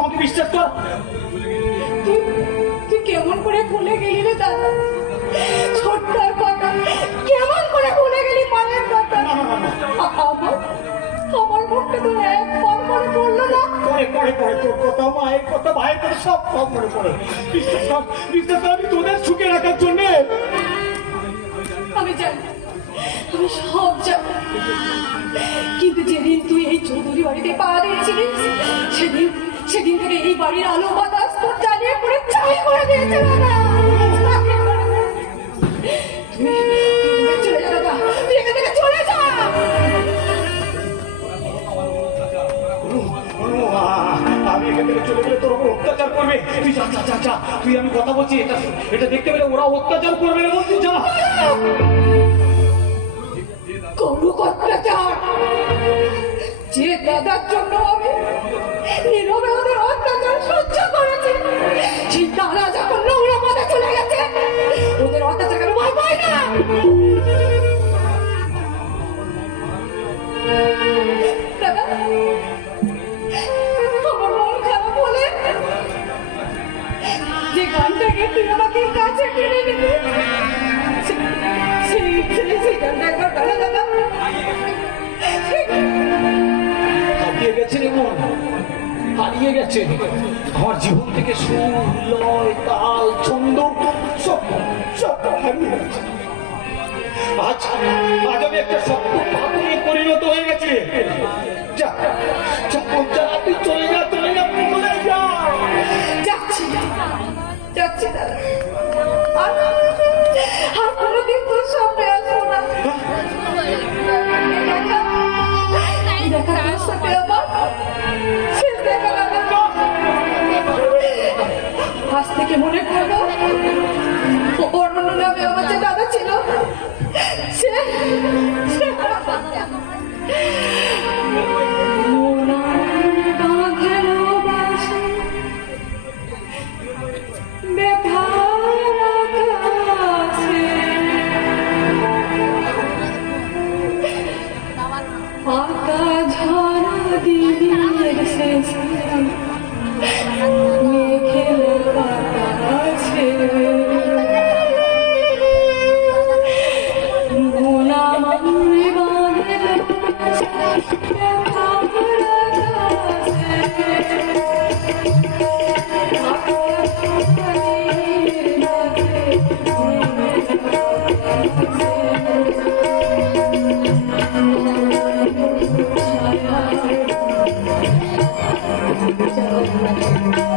আমাকে বিশ্বাস কর। তুই কেমন করে ভুলে গেলি রে দাদা? ছোট্টার কথা কেমন করে ভুলে গেলি? মায়ের কথা আমার মুখটা তো একবার মনে পড়লো না। পরে তোর কথা, মায়ের কথা, ভাইয়ের কথা সব মনে পড়ে। বিশ্বাস কর আমি তোদের সুখে রাখার জন্য আমি জানি, আমি সব জানি, কিন্তু যেদিন তুই এই চৌধুরী বাড়িতে পা দিয়েছিলিস সেদিন থেকে এই বাড়ির আলো বাতাস তোর জ্বালিয়ে পড়ে ছাই করে দিয়েছে দাদা। চলে যা দাদা, তুই এখান থেকে চলে যা। আমি এখান থেকে চলে গেলে তোর উপর অত্যাচার করবে। তুই যা, তুই আমি কথা বলছি, এটা দেখতে পেলে ওরা অত্যাচার করবে না। তুই যা। করুক অত্যাচার, যে দাদার জন্য আমি নীরবে ওদের অত্যাচার সহ্য করেছি, সেই দাদা যখন নোংরা পথে চলে গেছে, ওদের অত্যাচার কেন ভয় পাই না? দাদা, আমার মন খারাপ হলে যে গানটাকে তুই আমাকে কাছে টেনে নিবি, সেই গানটা একবার গানা দাদা। হারিয়ে গেছে রে মন, হারিয়ে গেছে। আমার জীবন থেকে সুর, লয়, তাল, ছন্দ সব হারিয়ে গেছে। আজ আমি একটা শক্ত পাথরে পরিণত হয়ে গেছে। তুই চলে যা। যাচ্ছি দাদা, আর কোনোদিন তোর সামনে আসবো না। দেখা তোর সাথে আমার শেষ দেখা দাদা। আজ থেকে মনে করবো অন্য নামে আমার যে দাদা ছিল সে Thank you.